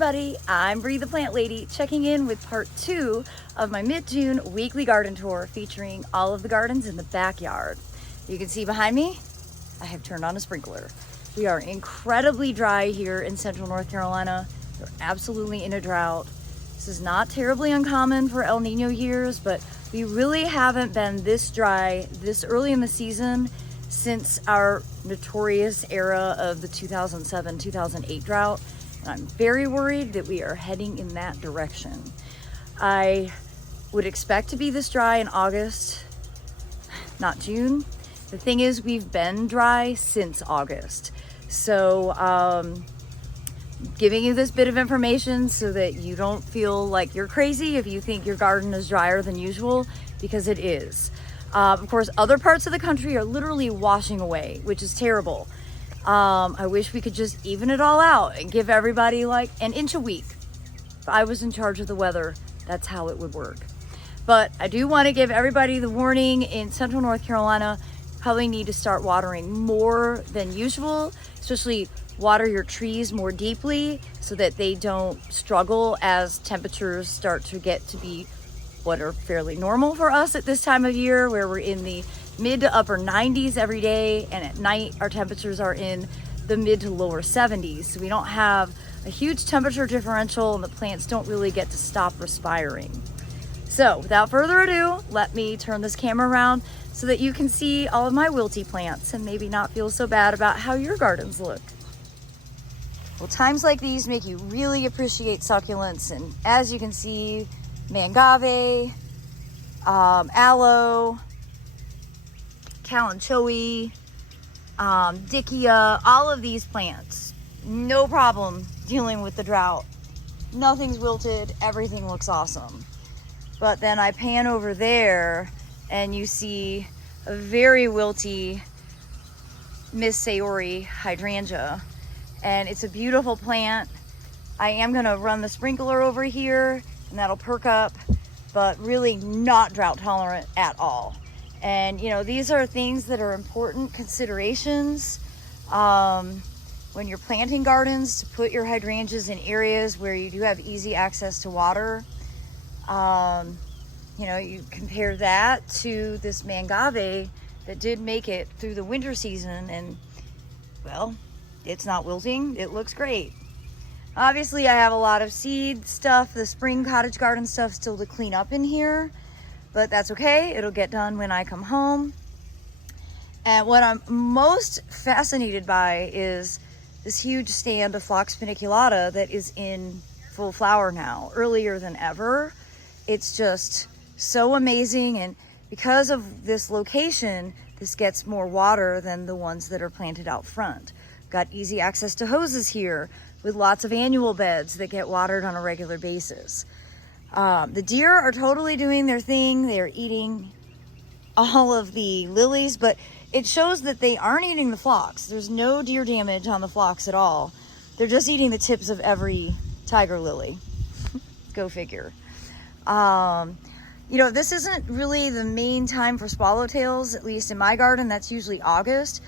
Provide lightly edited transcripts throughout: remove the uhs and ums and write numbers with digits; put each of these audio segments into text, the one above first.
everybody, I'm Bree the Plant Lady, checking in with part 2 of my mid-June weekly garden tour featuring all of the gardens in the backyard. You can see behind me, I have turned on a sprinkler. We are incredibly dry here in central North Carolina. We're absolutely in a drought. This is not terribly uncommon for El Nino years, but we really haven't been this dry this early in the season since our notorious era of the 2007-2008 drought. And I'm very worried that we are heading in that direction. I would expect to be this dry in August, not June. The thing is, we've been dry since August. So giving you this bit of information so that you don't feel like you're crazy if you think your garden is drier than usual, because it is. Of course, other parts of the country are literally washing away, which is terrible. I wish we could just even it all out and give everybody like an inch a week. If I was in charge of the weather, that's how it would work. But I do want to give everybody the warning in central North Carolina, probably need to start watering more than usual, especially water your trees more deeply so that they don't struggle as temperatures start to get to be what are fairly normal for us at this time of year, where we're in the mid to upper 90s every day, and at night our temperatures are in the mid to lower 70s. So we don't have a huge temperature differential and the plants don't really get to stop respiring. So without further ado, let me turn this camera around so that you can see all of my wilty plants and maybe not feel so bad about how your gardens look. Well, times like these make you really appreciate succulents, and as you can see, mangave, aloe, kalanchoe, dickia, all of these plants, no problem dealing with the drought. Nothing's wilted, everything looks awesome. But then I pan over there and you see a very wilty Miss Sayori hydrangea, and it's a beautiful plant. I am gonna run the sprinkler over here and that'll perk up, but really not drought tolerant at all. And you know, these are things that are important considerations when you're planting gardens, to put your hydrangeas in areas where you do have easy access to water. You know, you compare that to this mangave that did make it through the winter season, and well, it's not wilting, it looks great. Obviously, I have a lot of seed stuff, the spring cottage garden stuff still to clean up in here, but that's okay. It'll get done when I come home. And what I'm most fascinated by is this huge stand of Phlox paniculata that is in full flower now, earlier than ever. It's just so amazing, and because of this location, this gets more water than the ones that are planted out front. Got easy access to hoses here, with lots of annual beds that get watered on a regular basis. The deer are totally doing their thing. They're eating all of the lilies, but it shows that they aren't eating the phlox. There's no deer damage on the phlox at all. They're just eating the tips of every tiger lily. Go figure. You know, this isn't really the main time for swallowtails, at least in my garden. That's usually August.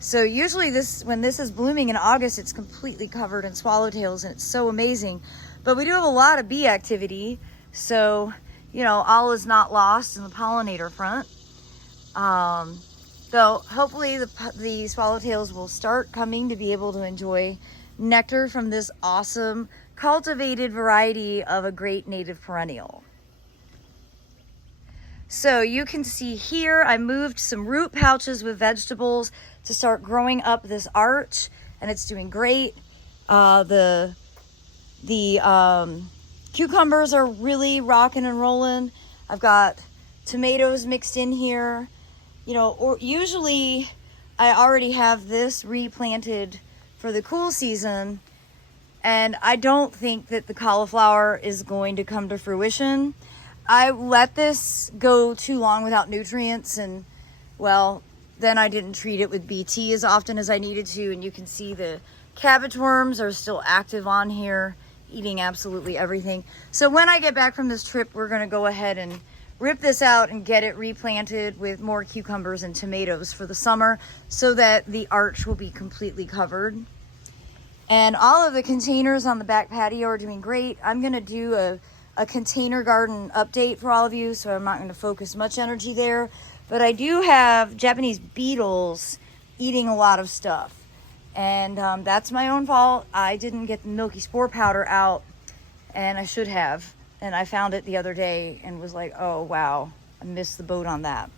So usually when this is blooming in August, it's completely covered in swallowtails, and it's so amazing. But we do have a lot of bee activity, so you know, all is not lost in the pollinator front. So hopefully the swallowtails will start coming to be able to enjoy nectar from this awesome cultivated variety of a great native perennial. So you can see here, I moved some root pouches with vegetables to start growing up this arch, and it's doing great. The cucumbers are really rocking and rolling. I've got tomatoes mixed in here. You know, or usually I already have this replanted for the cool season, and I don't think that the cauliflower is going to come to fruition. I let this go too long without nutrients, and well, then I didn't treat it with BT as often as I needed to, and you can see the cabbage worms are still active on here, eating absolutely everything. So when I get back from this trip, we're gonna go ahead and rip this out and get it replanted with more cucumbers and tomatoes for the summer so that the arch will be completely covered. And all of the containers on the back patio are doing great. I'm gonna do a container garden update for all of you, so I'm not gonna focus much energy there. But I do have Japanese beetles eating a lot of stuff. And that's my own fault. I didn't get the milky spore powder out, and I should have. And I found it the other day and was like, oh wow, I missed the boat on that.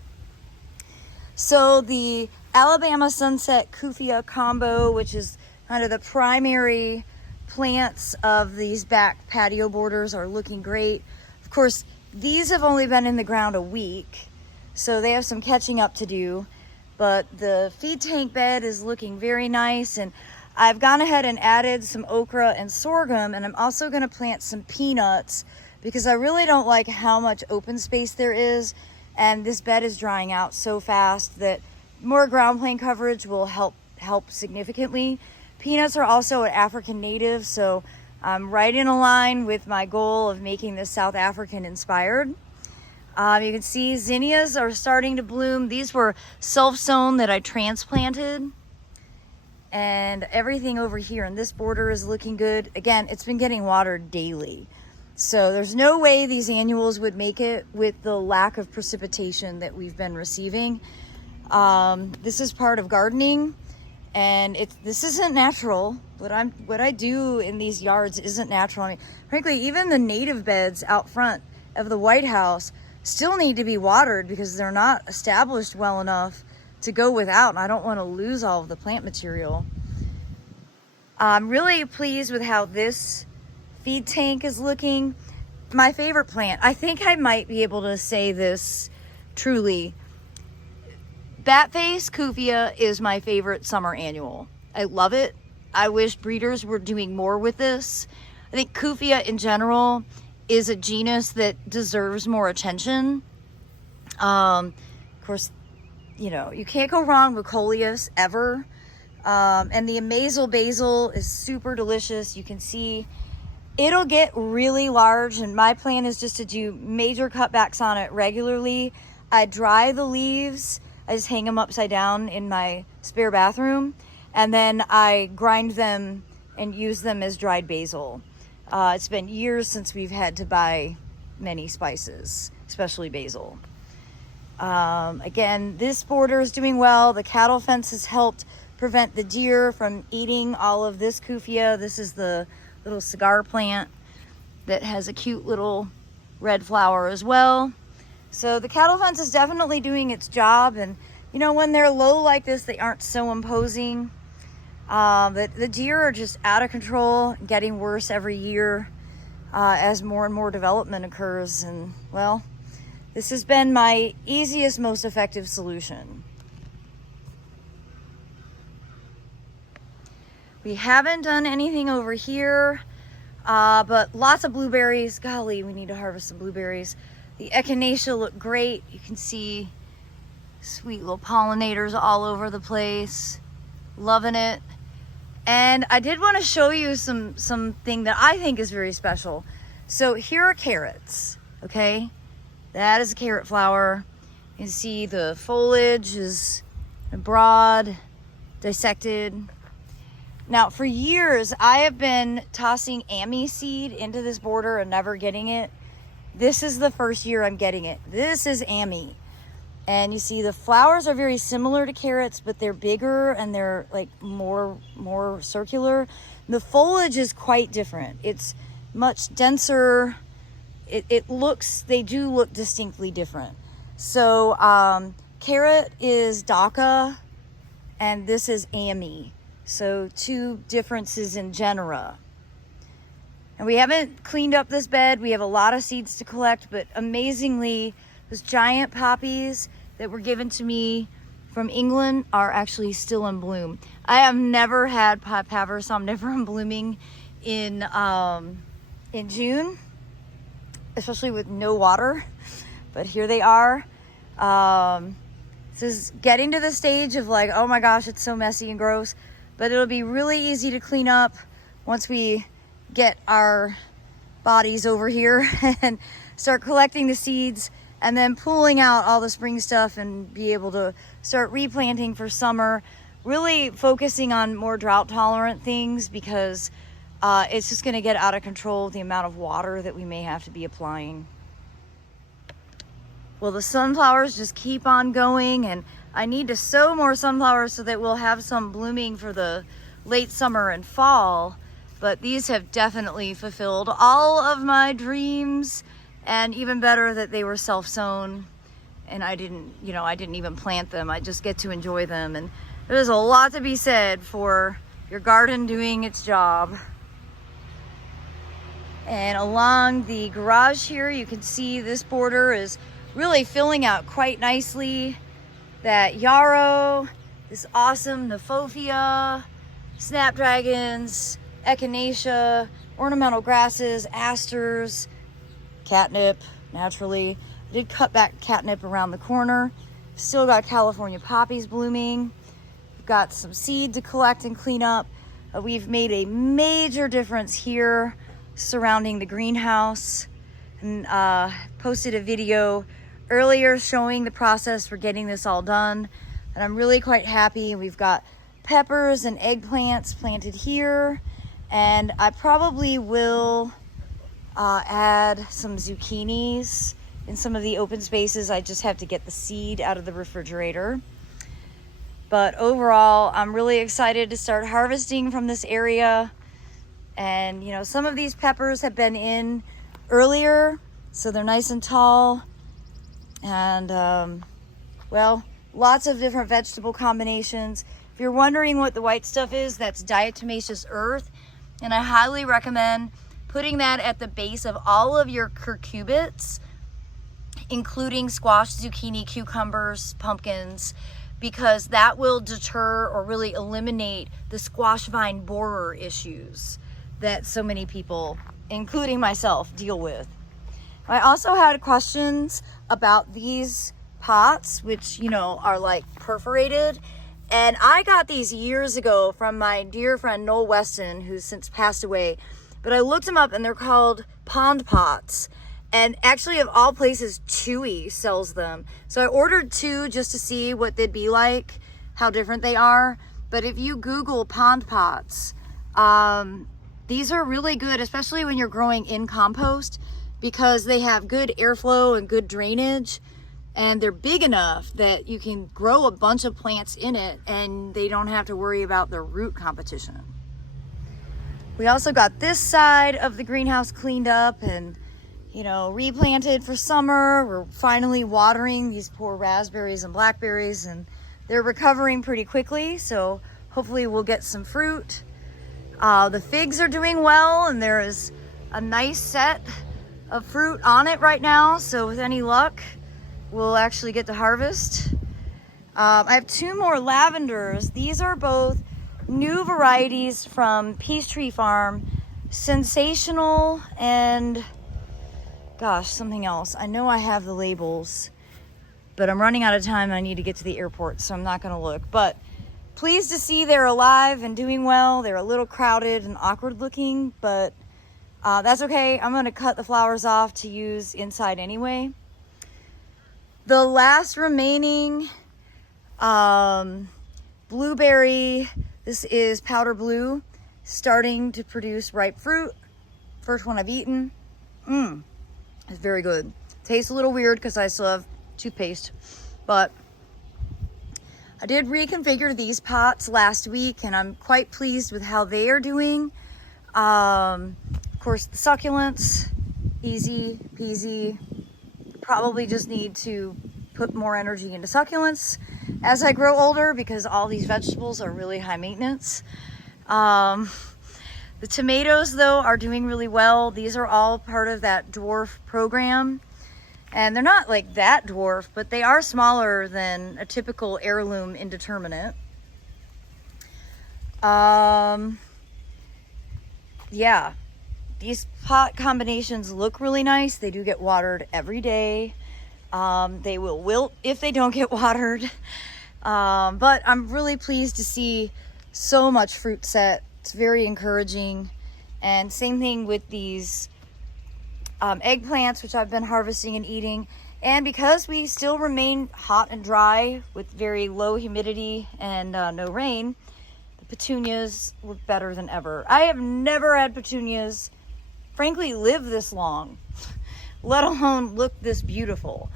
So the Alabama Sunset Kufia combo, which is kind of the primary plants of these back patio borders, are looking great. Of course, these have only been in the ground a week, so they have some catching up to do. But the feed tank bed is looking very nice, and I've gone ahead and added some okra and sorghum, and I'm also going to plant some peanuts because I really don't like how much open space there is, and this bed is drying out so fast that more ground plane coverage will help significantly. Peanuts are also an African native, so I'm right in a line with my goal of making this South African inspired. You can see zinnias are starting to bloom. These were self-sown that I transplanted. And everything over here in this border is looking good. Again, it's been getting watered daily. So there's no way these annuals would make it with the lack of precipitation that we've been receiving. This is part of gardening. And this isn't natural. What I do in these yards isn't natural. I mean, frankly, even the native beds out front of the White House still need to be watered because they're not established well enough to go without, and I don't want to lose all of the plant material. I'm really pleased with how this feed tank is looking. My favorite plant, I think I might be able to say this truly, Batface Kufia is my favorite summer annual. I love it. I wish breeders were doing more with this. I think Kufia in general is a genus that deserves more attention. Of course, you know, you can't go wrong with coleus ever. And the Amazel basil is super delicious. You can see it'll get really large, and my plan is just to do major cutbacks on it regularly. I dry the leaves. I just hang them upside down in my spare bathroom, and then I grind them and use them as dried basil. It's been years since we've had to buy many spices, especially basil. Again, this border is doing well. The cattle fence has helped prevent the deer from eating all of this Kufia. This is the little cigar plant that has a cute little red flower as well. So the cattle fence is definitely doing its job, and you know, when they're low like this, they aren't so imposing. But the deer are just out of control, getting worse every year as more and more development occurs. And well, this has been my easiest, most effective solution. We haven't done anything over here, but lots of blueberries. Golly, we need to harvest some blueberries. The echinacea look great. You can see sweet little pollinators all over the place. Loving it. And I did want to show you something that I think is very special. So here are carrots, okay? That is a carrot flower. You can see the foliage is broad, dissected. Now, for years, I have been tossing Amy seed into this border and never getting it. This is the first year I'm getting it. This is Amy. And you see the flowers are very similar to carrots, but they're bigger and they're like more circular. The foliage is quite different. It's much denser. They do look distinctly different. So carrot is Daca and this is Amy. So two differences in genera. And we haven't cleaned up this bed. We have a lot of seeds to collect, but amazingly, those giant poppies that were given to me from England are actually still in bloom. I have never had papaver somniferum blooming in June, especially with no water, but here they are. This is getting to the stage of like, oh my gosh, it's so messy and gross, but it'll be really easy to clean up once we get our bodies over here and start collecting the seeds and then pulling out all the spring stuff and be able to start replanting for summer. really focusing on more drought tolerant things because it's just going to get out of control the amount of water that we may have to be applying. Well, the sunflowers just keep on going, and I need to sow more sunflowers so that we'll have some blooming for the late summer and fall. But these have definitely fulfilled all of my dreams, and even better that they were self-sown and I didn't even plant them. I just get to enjoy them. And there's a lot to be said for your garden doing its job. And along the garage here, you can see this border is really filling out quite nicely. That yarrow, this awesome Nephofia, snapdragons, echinacea, ornamental grasses, asters, catnip, naturally. I did cut back catnip around the corner. Still got California poppies blooming. We've got some seed to collect and clean up. We've made a major difference here surrounding the greenhouse, and posted a video earlier showing the process for getting this all done, and I'm really quite happy. We've got peppers and eggplants planted here, and I probably will add some zucchinis in some of the open spaces. I just have to get the seed out of the refrigerator. But overall, I'm really excited to start harvesting from this area. And you know, some of these peppers have been in earlier, so they're nice and tall. And well, lots of different vegetable combinations. If you're wondering what the white stuff is, that's diatomaceous earth, and I highly recommend putting that at the base of all of your cucurbits, including squash, zucchini, cucumbers, pumpkins, because that will deter or really eliminate the squash vine borer issues that so many people, including myself, deal with. I also had questions about these pots, which, you know, are like perforated. And I got these years ago from my dear friend Noel Weston, who's since passed away. But I looked them up, and they're called pond pots. And actually, of all places, Chewy sells them. So I ordered 2 just to see what they'd be like, how different they are. But if you Google pond pots, these are really good, especially when you're growing in compost, because they have good airflow and good drainage, and they're big enough that you can grow a bunch of plants in it and they don't have to worry about the root competition. We also got this side of the greenhouse cleaned up and, you know, replanted for summer. We're finally watering these poor raspberries and blackberries, and they're recovering pretty quickly, so hopefully we'll get some fruit. The figs are doing well, and there is a nice set of fruit on it right now, so with any luck we'll actually get to harvest. I have 2 more lavenders. These are both new varieties from Peachtree Farm, Sensational and gosh, something else. I know I have the labels, but I'm running out of time. I need to get to the airport, so I'm not going to look. But pleased to see they're alive and doing well. They're a little crowded and awkward looking, but that's okay. I'm going to cut the flowers off to use inside anyway. The last remaining blueberry, this is powder blue, starting to produce ripe fruit. First one I've eaten. It's very good. Tastes a little weird because I still have toothpaste, but I did reconfigure these pots last week, and I'm quite pleased with how they are doing. Of course, the succulents, easy peasy. Probably just need to put more energy into succulents as I grow older, because all these vegetables are really high maintenance. The tomatoes, though, are doing really well. These are all part of that dwarf program. And they're not like that dwarf, but they are smaller than a typical heirloom indeterminate. Yeah, these pot combinations look really nice. They do get watered every day. They will wilt if they don't get watered. But I'm really pleased to see so much fruit set. It's very encouraging. And same thing with these eggplants, which I've been harvesting and eating. And because we still remain hot and dry with very low humidity and no rain, the petunias look better than ever. I have never had petunias, frankly, live this long, let alone look this beautiful.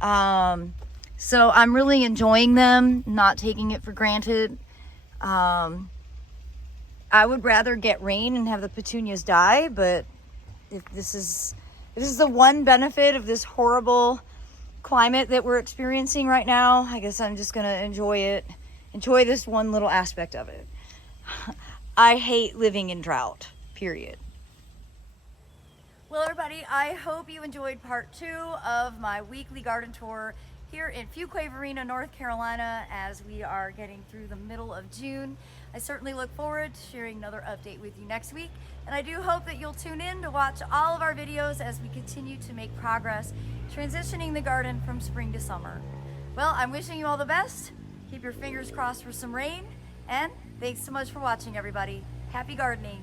So I'm really enjoying them, not taking it for granted. I would rather get rain and have the petunias die, but if this is the one benefit of this horrible climate that we're experiencing right now, I guess I'm just gonna enjoy this one little aspect of it. I hate living in drought, period. Well, everybody, I hope you enjoyed part 2 of my weekly garden tour here in Fuquay-Varina, North Carolina, as we are getting through the middle of June. I certainly look forward to sharing another update with you next week, and I do hope that you'll tune in to watch all of our videos as we continue to make progress transitioning the garden from spring to summer. Well, I'm wishing you all the best. Keep your fingers crossed for some rain, and thanks so much for watching, everybody. Happy gardening.